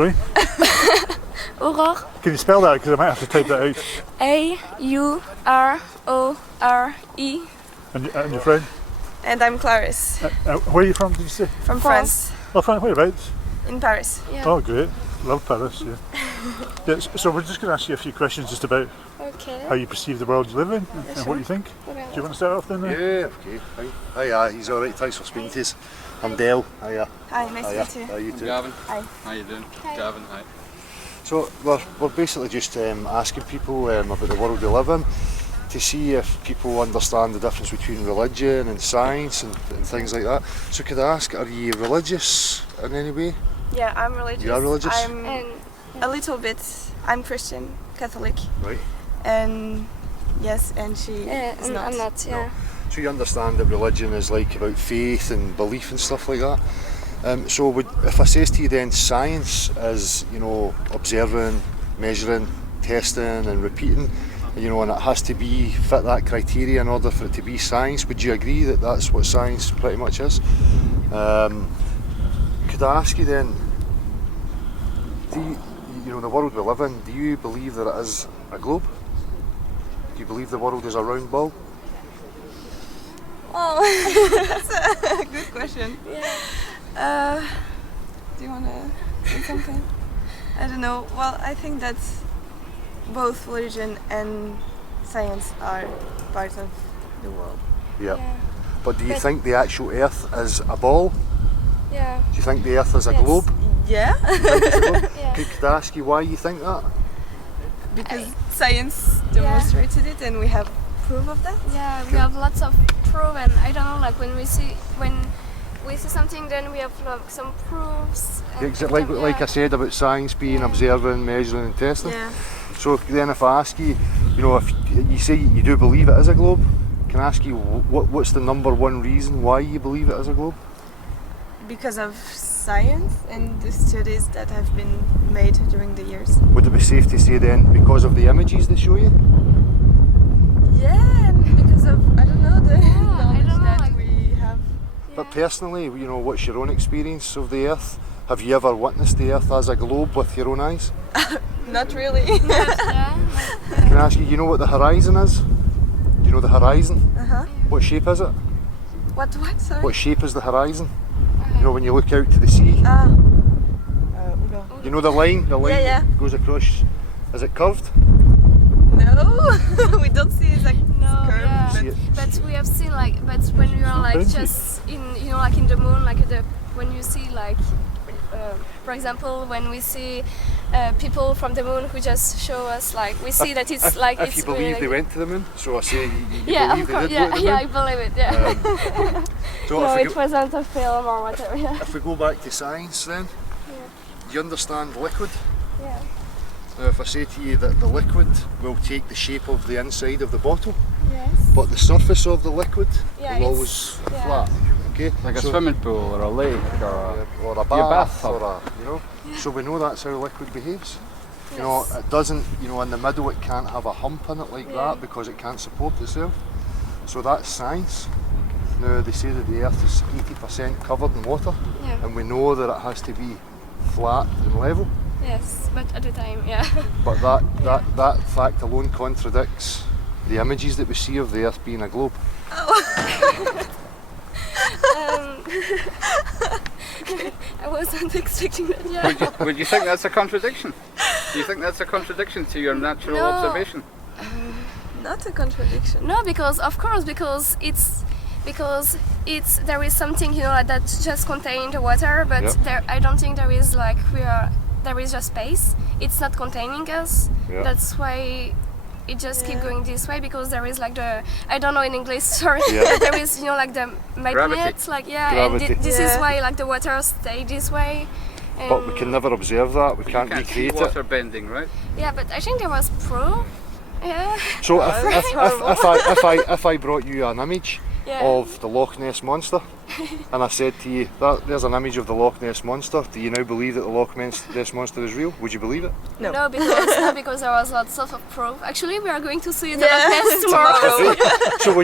Sorry? Aurore. Can you spell that? Because I might have to type that out. A-U-R-O-R-E. And your friend? And I'm Clarisse. Where are you from, did you say? From France. Oh, France, whereabouts? In Paris. Yeah. Oh, great. Love Paris, yeah. So we're just going to ask you a few questions just about Okay. how you perceive the world you live in and what you think. Okay. Do you want to start off then? Yeah, okay. Hiya, he's alright, thanks for speaking to us. I'm Dale, hiya. Hi, nice to meet you. How you too? Gavin. Hi. How you doing? Hi. Gavin, hi. So we're basically just asking people about the world we live in to see if people understand the difference between religion and science and things like that. So could I ask, are you religious in any way? Yeah, I'm religious. You are religious? I'm And a little bit. I'm Christian, Catholic. Right. And yes, and she is and not. I'm not, yeah. So you understand that religion is like about faith and belief and stuff like that. So if I says to you then science is, observing, measuring, testing and repeating, and it has to fit that criteria in order for it to be science, would you agree that that's what science pretty much is? Could I ask you then, the world we live in, do you believe that it is a globe? Do you believe the world is a round ball? Oh, that's a good question. Yeah. Do you want to say something? I don't know. Well, I think that both religion and science are part of the world. Yeah. Yeah. But do you But- think the actual Earth is a ball? Yeah. Do you think the Earth is a Yes. globe? Yeah, Yeah. Could I ask you why you think that? because science demonstrated it and we have proof of that. Yeah, we have lots of proof, and I don't know, like when we see something, then we have some proofs. and Like I said about science being Yeah. observing, measuring and testing. Yeah. So then if I ask you, if you say you do believe it is a globe, can I ask you what's the number one reason why you believe it is a globe? Because of science and the studies that have been made during the years. Would it be safe to say then because of the images they show you? Yeah, and because of, I don't know, the knowledge don't know, that like- we have. But personally, what's your own experience of the Earth? Have you ever witnessed the Earth as a globe with your own eyes? Not really. Yeah. Can I ask you, you know what the horizon is? Do you know the horizon? Uh-huh. What shape is it? What, sorry? What shape is the horizon? When you look out to the sea, Ah. you know the line Yeah. that goes across, is it curved? No, we don't see it like No, curved. yeah. See it? But we have seen but when we are fancy. just in in the moon, when you see for example, when we see people from the moon who just show us we see that it's If it's you believe really, they went to the moon, so I say you yeah, believe of course, they did go to the I moon. believe it, yeah. So No, if, it wasn't a film or whatever, yeah. if we go back to science then, do you understand liquid? Yeah. Now if I say to you that the liquid will take the shape of the inside of the bottle, Yes. but the surface of the liquid Yeah, will it's- always yeah. flat. Okay? Like a So- swimming pool or a lake or or a bath, bathtub. or so we know that's how liquid behaves. It doesn't, in the middle it can't have a hump in it like that because it can't support itself. So that's science. Now they say that the Earth is 80% covered in water, Yeah. and we know that it has to be flat and level. Yes, but at the time, yeah. But that fact alone contradicts the images that we see of the Earth being a globe. I wasn't expecting that, yeah. Would you think that's a contradiction? Do you think that's a contradiction to your natural No. observation? Not a contradiction. No, because there is something that just contains the water, but Yeah. I don't think there is there is just space. It's not containing us. Yeah. That's why it just keep going this way, because there is I don't know in English, sorry, Yeah. but there is the magnets, Gravity. and this is Yeah. why the water stay this way. But we can never observe that. We can't You can't see recreate water it. bending, right? Yeah, but I think there was proof. Yeah. So if horrible. I brought you an image Yeah. of the Loch Ness monster, and I said to you, there's an image of the Loch Ness Monster. Do you now believe that the Loch Ness Monster is real? Would you believe it? No. No, because there was lots of proof. Actually, we are going to see the Loch Ness tomorrow. So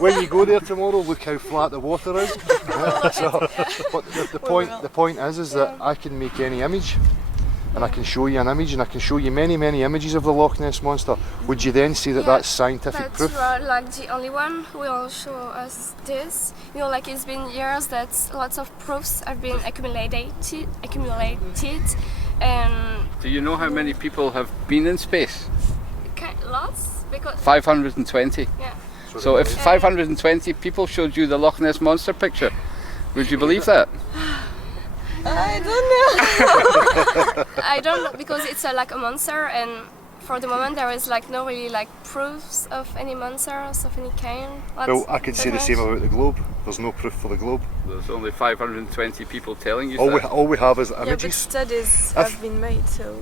when you go there tomorrow, look how flat the water is. But the point is that I can make any image, and I can show you an image, and I can show you many images of the Loch Ness Monster. Would you then say that that's scientific But proof? you are like the only one who will show us this. You know, like it's been years that lots of proofs have been accumulated, and Do you know how many people have been in space? lots because 520. yeah. So if 520 people showed you the Loch Ness Monster picture, would you believe that? I don't know. I don't know because it's like a monster, and for the moment there is like no really like proofs of any monsters of any kind. Well, I could say the same about the globe. There's no proof for the globe. There's only 520 people telling you that. All we have is Yeah, but images. studies have been made, so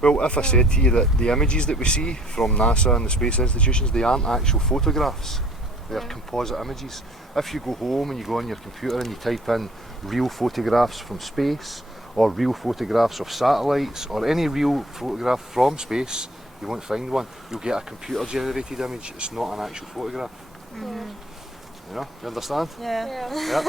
Well, if I said to you that the images that we see from NASA and the space institutions, they aren't actual photographs, they're composite images. If you go home and you go on your computer and you type in real photographs from space, or real photographs of satellites, or any real photograph from space, you won't find one. You'll get a computer generated image, it's not an actual photograph. You know, you understand? yeah. Yeah.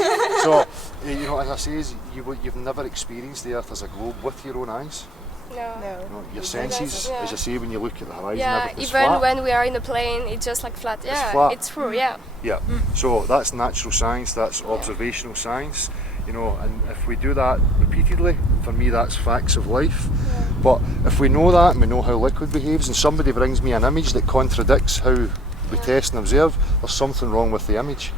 So, you know, as I say, you've never experienced the Earth as a globe with your own eyes. No. No. You know, your senses, Yeah. as I say, when you look at the horizon, Yeah, everything's even flat. when we are in a plane, it's just like flat. Yeah, flat. it's true. Yeah. Yeah, so that's natural science, that's observational science, you know, and if we do that repeatedly, for me that's facts of life. But if we know that and we know how liquid behaves, and somebody brings me an image that contradicts how we test and observe, there's something wrong with the image.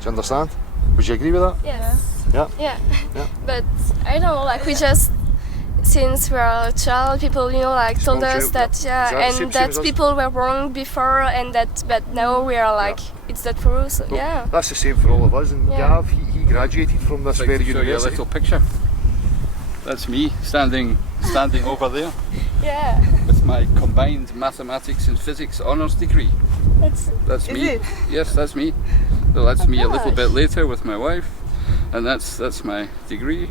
Do you understand? Would you agree with that? Yes. Yeah. Yeah. Yeah. But I don't know, like we just, since we are a child, people, you know, like told Small us child, that, yeah. Exactly, and same that as us. people were wrong before, and that, but now we are like, it's the truth. So, Well, yeah. That's the same for all of us, and Yeah. Gav, he graduated from this I'd like very to show you a university. little picture. That's me standing over there Yeah. with my combined mathematics and physics honours degree. That's Is me. it? Yes, that's me. So that's me a little gosh. bit later with my wife, and that's my degree.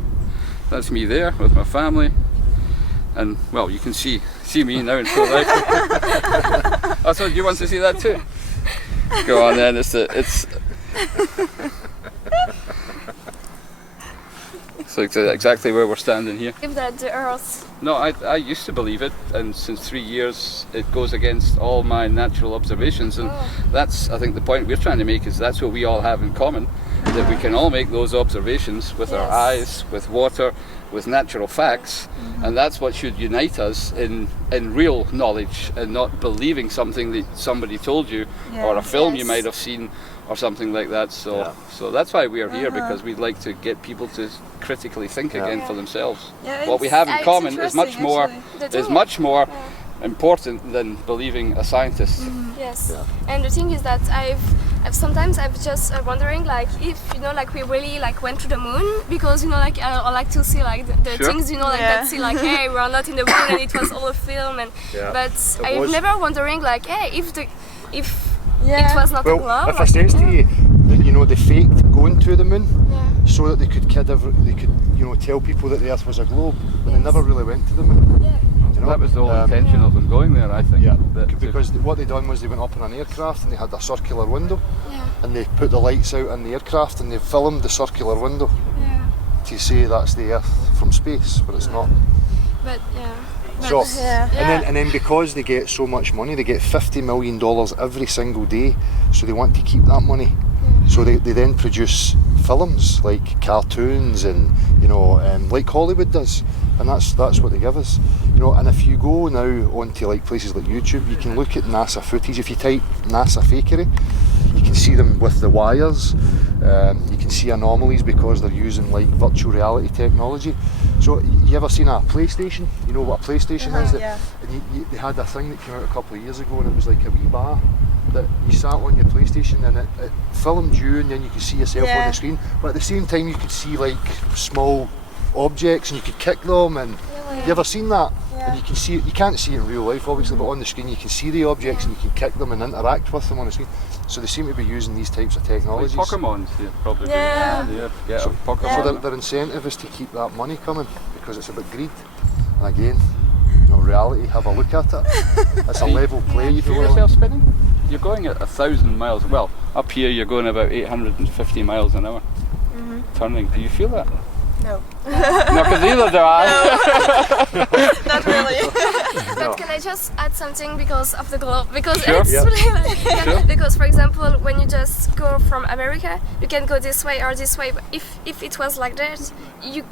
That's me there with my family, and well, you can see me now in full life. Oh, so you want to see that too? Go on then. It's so exactly where we're standing here. If that the Earth. No, I used to believe it, and since 3 years it goes against all my natural observations, and that's, I think, the point we're trying to make is that's what we all have in common, that we can all make those observations with our Yes. eyes, with water, with natural facts, and that's what should unite us in real knowledge and not believing something that somebody told you or a film you Yes. might have seen or something like that. So that's why we are here, because we'd like to get people to critically think again for themselves. Yeah, What we it's- have in it's common is much interesting, more actually. important than believing a scientist. Yes. And the thing is that I've sometimes just wondering like if, you know, like we really like went to the moon, because, you know, like I like to see like the Sure. things, you know, like Yeah. that see like, hey, we are not in the moon and it was all a film, and Yeah. but It I've was. never wondering like, hey, if Yeah. it was not a Well, globe. if I like, says to you that, you know, they faked going to the moon yeah. so that they could you know, tell people that the Earth was a globe, but they never really went to the moon. Yeah. You know? That was the whole Um, intention of them going there, I think. Yeah, That- because what they done was they went up in an aircraft and they had a circular window, Yeah. and they put the lights out in the aircraft and they filmed the circular window Yeah. to say that's the Earth from space, but it's not. But yeah. But, So, Yeah. and then because they get so much money, they get $50 million every single day, so they want to keep that money. So they then produce films like cartoons and, you know, like Hollywood does, and that's what they give us, you know. And if you go now onto like places like YouTube, you can look at NASA footage. If you type NASA fakery, you can see them with the wires. You can see anomalies because they're using like virtual reality technology. So you ever seen a PlayStation? You know what a PlayStation is? Yeah. And they had a thing that came out a couple of years ago, and it was like a wee bar that you sat on your PlayStation, and it filmed you, and then you could see yourself on Yeah. the screen. But at the same time, you could see like small objects, and you could kick them. And you ever seen that? Yeah. And you can't see it in real life obviously, but on the screen you can see the objects and you can kick them and interact with them on the screen. So they seem to be using these types of Like technologies. Pokemons, yeah, probably. Yeah. Get a Pokemon. So their incentive is to keep that money coming because it's about greed. And again, reality, have a look at it. It's a level play. You feel yourself spinning? You're going at 1,000 miles. Well, up here you're going about 850 miles an hour. Turning. Do you feel that? No. No, because neither do I. Not really. But can I just add something because of the globe? Because Sure. it's Yeah. really like, Sure. because for example, when you just go from America, you can go this way or this way. But if it was like that, you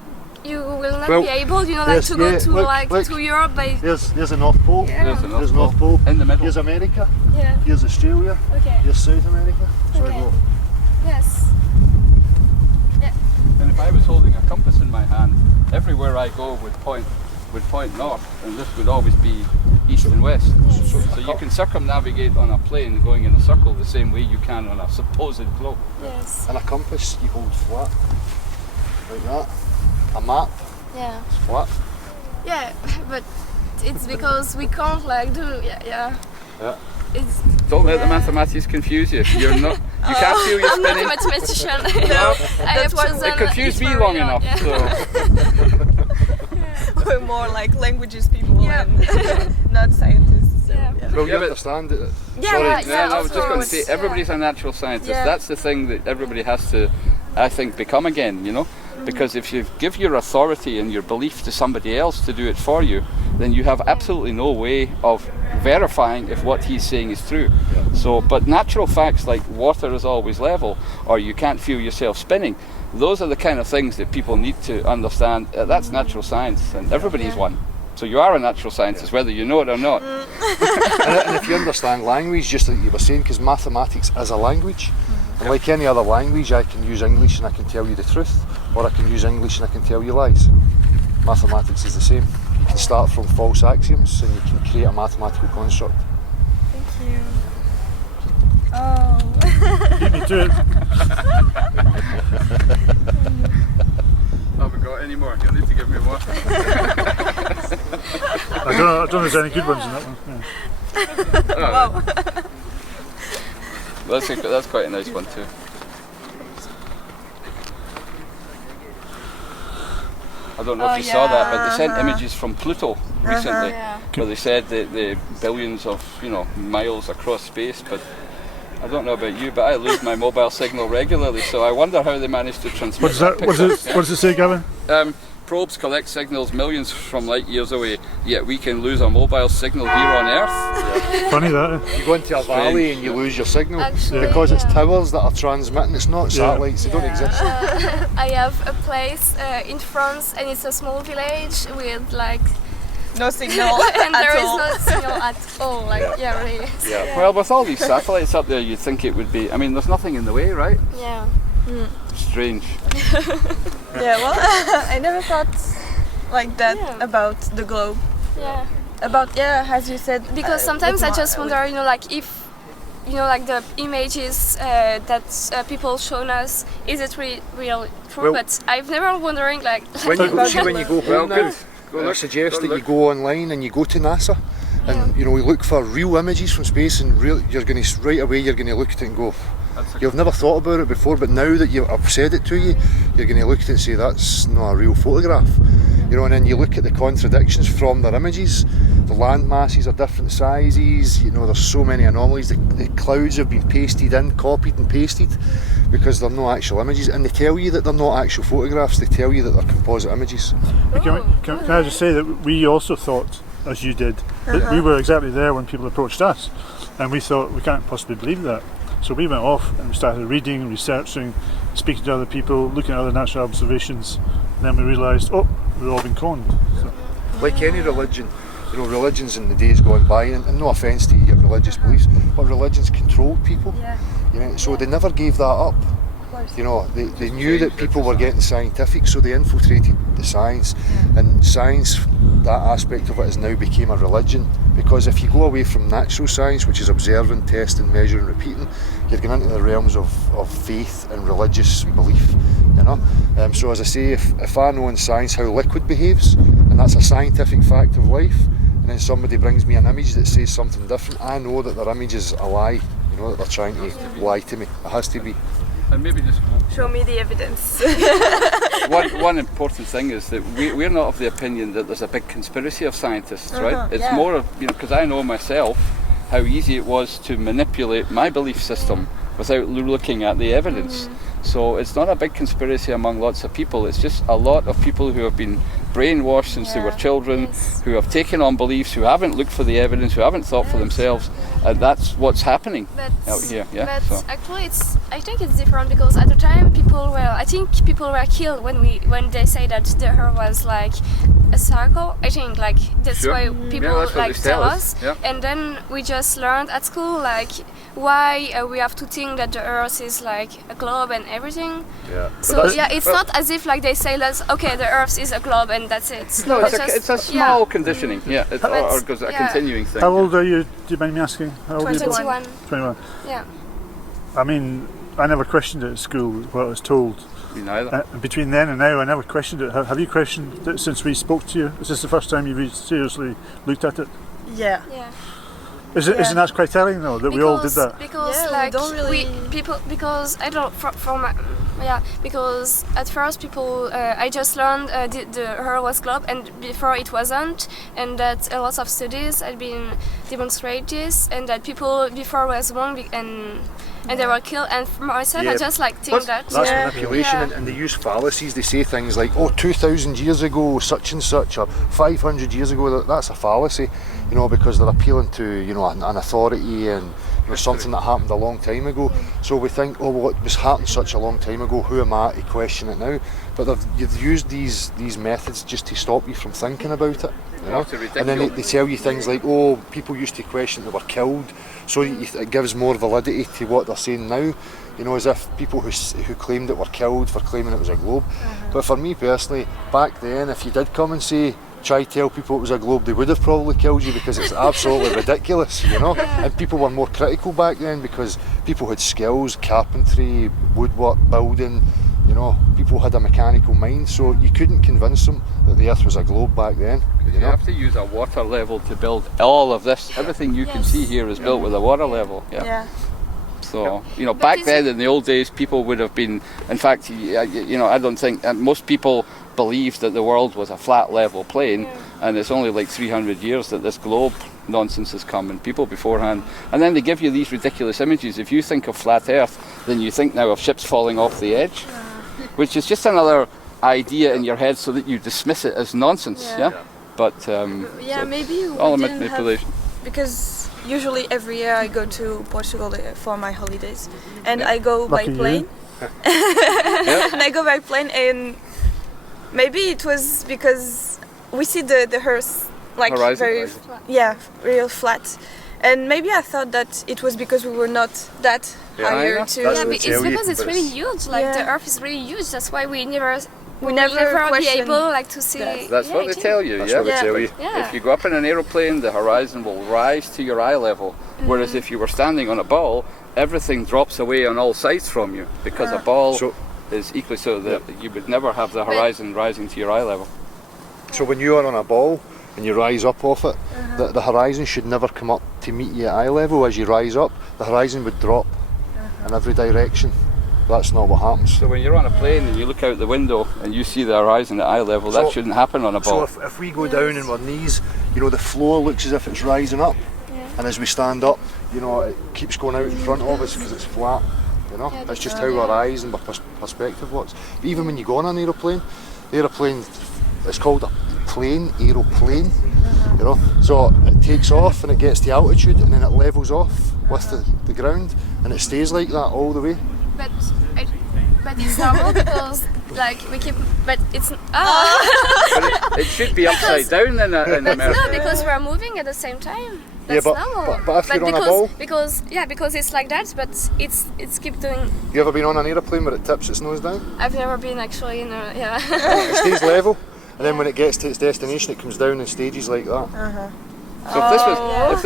will not Well, be able, like yes, to go yeah, to look. to Europe by. There's the North Pole. Yeah. There's North Pole. In the middle. Here's America. Yeah. Here's Australia. Okay. Here's South America. So Okay. I go. Yes. And if I was holding a compass in my hand, everywhere I go would point north, and this would always be east and west. So you can circumnavigate on a plane going in a circle the same way you can on a supposed globe. Yes. And a compass you hold flat, like that. A map Yeah. is flat. Yeah. But it's because we can't like do. Yeah. Yeah. It's. Don't let the mathematics confuse you. You're not. You can't feel you're I'm not a spinning. mathematician. No, I have why chosen it confused me Israel, long enough. yeah. So We're more like languages people Yeah. and not scientists. So, Yeah. Well, you Yeah, but- understand it. Yeah, Sorry. yeah. I was just going to of say, course, everybody's a natural scientist. Yeah. That's the thing that everybody has to, I think, become again, Because if you give your authority and your belief to somebody else to do it for you, then you have absolutely no way of verifying if what he's saying is true. So, but natural facts like water is always level, or you can't feel yourself spinning, those are the kind of things that people need to understand. That's natural science, and everybody's one. So you are a natural scientist, whether you know it or not. And if you understand language, just like you were saying, because mathematics is a language, and like any other language, I can use English and I can tell you the truth, or I can use English and I can tell you lies. Mathematics is the same. You can start from false axioms and you can create a mathematical construct. Thank you. Oh. Beat me to it. Have we got any more? You'll need to give me more. I don't know if there's any good ones in that one. Yeah. Wow. That's quite a nice one too. I don't know if you saw that, but they sent images from Pluto recently, Yeah. where they said that the billions of miles across space. But I don't know about you, but I lose my mobile signal regularly, so I wonder how they managed to transmit. What does that? What does it say, Gavin? Probes collect signals millions from light years away, yet we can lose a mobile signal here on Earth. Funny that. You go into a valley and you lose your signal Actually, because it's yeah. towers that are transmitting. It's not satellites; they don't exist. I have a place in France, and it's a small village with like, No signal and at there is all. no signal at all. Like, yeah, really. Yeah. Well, with all these satellites up there, you'd think it would be. I mean, there's nothing in the way, right? Yeah. Strange. Yeah, well, I never thought like that Yeah. about the globe. Yeah. About, as you said. Because sometimes I just wonder, like if, like the images that people shown us, is it real true? Well- But I've never wondering like. When you go Well, home now, good. Go I look. suggest Go that you look. go online and you go to NASA, and we look for real images from space, and you're going to right away you're going to look at it and go, That's a- you've never thought about it before, but now that I've said it to you, you're going to look at it and say that's not a real photograph. And then you look at the contradictions from their images. The land masses are different sizes. There's so many anomalies. The clouds have been pasted in, copied and pasted, because they're not actual images, and they tell you that they're not actual photographs. They tell you that they're composite images. Can I just say that we also thought, as you did, that we were exactly there when people approached us, and we thought we can't possibly believe that. So we went off and we started reading, researching, speaking to other people, looking at other natural observations, and then we realised, we've all been conned. So, Like any religion, religions in the days gone by, and no offence to your religious beliefs, but religions controlled people. So they never gave that up. They knew that people were getting scientific, so they infiltrated the science, and science, that aspect of it, has now become a religion. Because if you go away from natural science, which is observing, testing, measuring, repeating, you're going into the realms of faith and religious belief. So as I say, if I know in science how liquid behaves, and that's a scientific fact of life, and then somebody brings me an image that says something different, I know that their image is a lie, you know, that they're trying to lie to me. It has to be. And maybe just Show me the evidence. one important thing is that we're not of the opinion that there's a big conspiracy of scientists, right? It's more of, you know, because I know myself how easy it was to manipulate my belief system without looking at the evidence. So it's not a big conspiracy among lots of people, it's just a lot of people who have been brainwashed since they were children, who have taken on beliefs, who haven't looked for the evidence, who haven't thought for themselves, and that's what's happening out here. Yeah. But So actually, I think it's different because at the time people were killed when they say that the Earth was like a circle. I think like that's Sure. why Yeah, people that's what like they tell tell us. us. Yeah. And then we just learned at school like why we have to think that the Earth is like a globe and everything. Yeah. So that's- yeah, it's not as if like they say that okay, the Earth is a globe and that's it. no, it's just- a small conditioning. Yeah, it's, or goes a yeah. continuing thing. How old are you? Do you mind me asking? How old are you? 21. 21. Yeah. I mean, I never questioned it at school what I was told. Me neither. Between then and now, I never questioned it. Have you questioned it since we spoke to you? Is this the first time you've really seriously looked at it? Yeah. Yeah. Isn't that quite telling though that we all did that? Because Yeah, we like don't really- because I don't because at first people I just learned the Earth was globe and before it wasn't, and that a lot of studies had been demonstrate this, and that people before was wrong and they were killed, and for myself I Yeah, just like think that That's manipulation, Yeah. and they use fallacies. They say things like, "Oh, 2,000 years ago, such and such," or 500 years ago. That's a fallacy, you know, because they're appealing to, you know, an authority and, you know, something that happened a long time ago. So we think, oh, well, it was happened such a long time ago. Who am I to question it now? But you've used these methods just to stop you from thinking about it. You know? To And then ridicule. they tell you things like, oh, people used to question they were killed, so it gives more validity to what they're saying now. You know, as if people who claimed it were killed for claiming it was a globe. But for me personally, back then, if you did come and try to tell people it was a globe, they would have probably killed you because it's absolutely ridiculous, you know. And people were more critical back then because people had skills, carpentry, woodwork, building. You know, people had a mechanical mind, so you couldn't convince them that the Earth was a globe back then. You have to use a water level to build all of this. Everything you can see here is built with a water level. Yeah. So, you know, back then in the old days, people would have been, in fact, you know, I don't think, most people believed that the world was a flat level plane, and it's only like 300 years that this globe nonsense has come, and people beforehand, and then they give you these ridiculous images. If you think of flat Earth, then you think now of ships falling off the edge, which is just another idea in your head so that you dismiss it as nonsense, yeah? But, Yeah, so maybe we all a didn't manipulation. have, because usually every year I go to Portugal for my holidays, and I go by Lucky you. plane. And I go by plane, and maybe it was because we see the Earth like Horizon, very, horizon. yeah, real flat. And maybe I thought that it was because we were not that Yeah, higher yeah. to. That's Yeah, what but they it's tell you, because it's but really it's- huge. Like Yeah. the Earth is really huge. That's why we never We never be question able like to see. That's yeah, what they I think. tell you, That's yeah? what they Yeah. tell you. Yeah. If you go up in an aeroplane, the horizon will rise to your eye level. Whereas if you were standing on a ball, everything drops away on all sides from you because a ball So- is equally so that you would never have the horizon rising to your eye level. So when you are on a ball and you rise up off it, the horizon should never come up to meet you at eye level. As you rise up, the horizon would drop in every direction. That's not what happens. So when you're on a plane and you look out the window and you see the horizon at eye level, that So- shouldn't happen on a ball. So if we go down on our knees, you know, the floor looks as if it's rising up, and as we stand up, you know, it keeps going out in front of us because it's flat. You know, Yeah, it's just that's how our eyes and our perspective works. But even when you go on an aeroplane, the aeroplane, it's called a aeroplane. You know, so it takes off and it gets the altitude and then it levels off with the ground, and it stays like that all the way. But it's normal because like we keep. But it's It should be upside down in But America. no, because we're moving at the same time. Yeah, That's but- normal. but if you're on a because, ball? because it's like that, but it's keep doing. You ever been on an aeroplane where it tips its nose down? I've never been actually in a It stays level, and then when it gets to its destination, it comes down in stages like that. So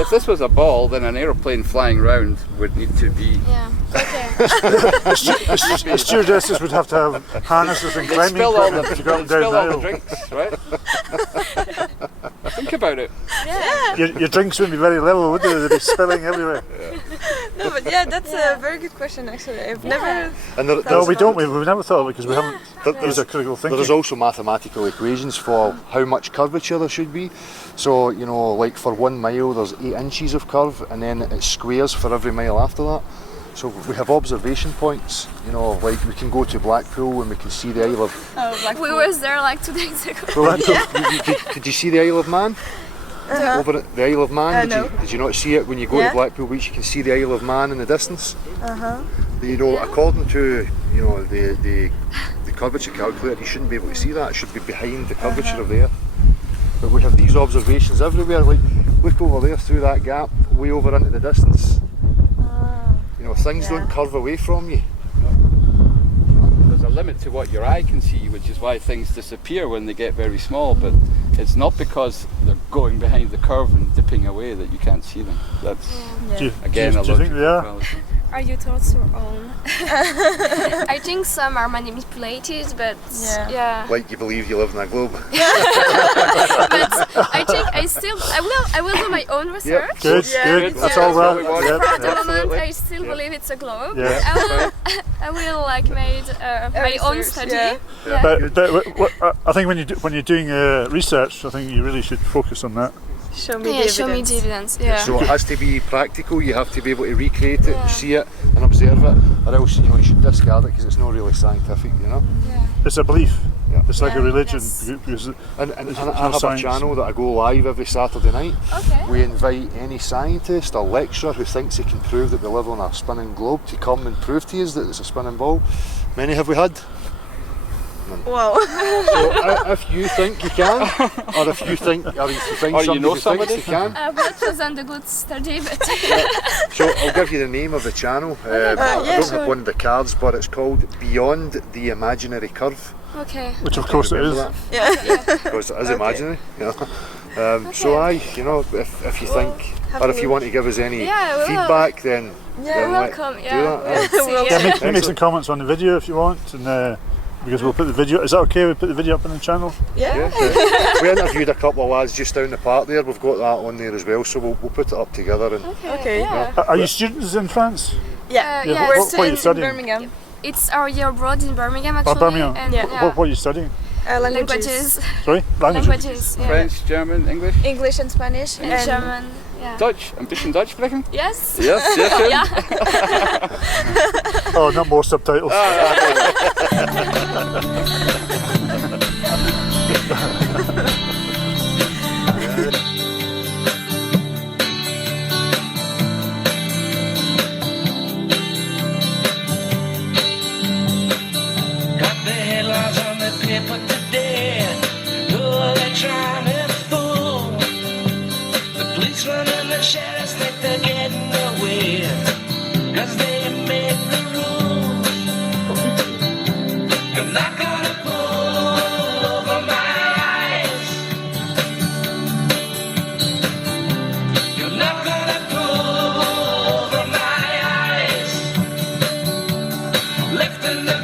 if this was a ball, then an aeroplane flying round would need to be. Yeah. Okay. The stewardesses would have to have harnesses and climbing Spill all the, equipment to go up and down spill the all the aisle. drinks, right? Think about it. Your drinks wouldn't be very level, would they? They'd be spilling everywhere. No, but yeah, that's a very good question actually. I've never. And there, No, we don't. We've never thought of it because we haven't There- used a critical thinking. There's also mathematical equations for how much curvature there should be. So, you know, like for 1 mile there's 8 inches of curve, and then it squares for every mile after that. So we have observation points, you know, like we can go to Blackpool and we can see the Isle of... We were there like 2 days ago. Could you see the Isle of Man? Over at the Isle of Man, No. did you not see it when you go Yeah. to Blackpool Beach? You can see the Isle of Man in the distance. You know, according to the curvature calculator, you shouldn't be able to see that. It should be behind the curvature of the Earth. But we have these observations everywhere. Like, look over there through that gap, way over into the distance. You know, things don't curve away from you. There's a limit to what your eye can see, which is why things disappear when they get very small. But it's not because they're going behind the curve and dipping away that you can't see them. That's Do you, again do a you, do you think logical they are? fallacy. Are you towards your own? I think some are manipulated, but yeah. Like you believe you live in a globe. But I think I will do my own research. Good, good. That's all That's what we right. want. Yep, For the yep. moment, Absolutely. I still believe it's a globe. Yeah. I will like made my own research, study. yeah. But I think when you're doing research, I think you really should focus on that. Show me Yeah, the show me evidence. the evidence. Yeah. So it has to be practical. You have to be able to recreate it, see it, and observe it, or else you should discard it because it's not really scientific. You know. It's a belief. Yeah. It's like a religion. yes. Because And It's I not have science. a channel that I go live every Saturday night. Okay. We invite any scientist or lecturer who thinks he can prove that we live on a spinning globe to come and prove to us that it's a spinning ball. Many have we had. Wow. So if you think you can, or if you think, or if you find Or you somebody know who somebody. thinks they can, I've not chosen the good study, but so I'll give you the name of the channel. I yeah, don't sure. have one of the cards, but it's called Beyond the Imaginary Curve. okay. which of course it is. Remember Yeah. that? Because it is imaginary. You know? So if you think, or if you want to give us any Yeah, I will. feedback, then Yeah, then let- Welcome. do Yeah. that. We'll see, Yeah, yeah. make some comments on the video if you want, and because we'll put the video. Is that okay? We put the video up on the channel. Yeah. Yeah. We interviewed a couple of lads just down the park there. We've got that on there as well, so we'll put it up together. And Okay. Yeah. Are you students in France? Yeah. Yeah, We're what still are you in studying? Birmingham. It's our year abroad in Birmingham actually. Birmingham. And, Yeah. What are you studying? Languages. Sorry, languages. Languages. Yeah. French, German, English, English and Spanish And German. Yeah. Dutch. Ein bisschen Deutsch sprechen? Yes. Yes, sehr schön. Yeah. Oh, not more subtitles. Got the headlines on the paper today. Oh, they're trying to fool. The policemen and the sheriffs think they're getting away. 'Cause they make the rules. You're not gonna pull over my eyes. You're not gonna pull over my eyes. Lifting the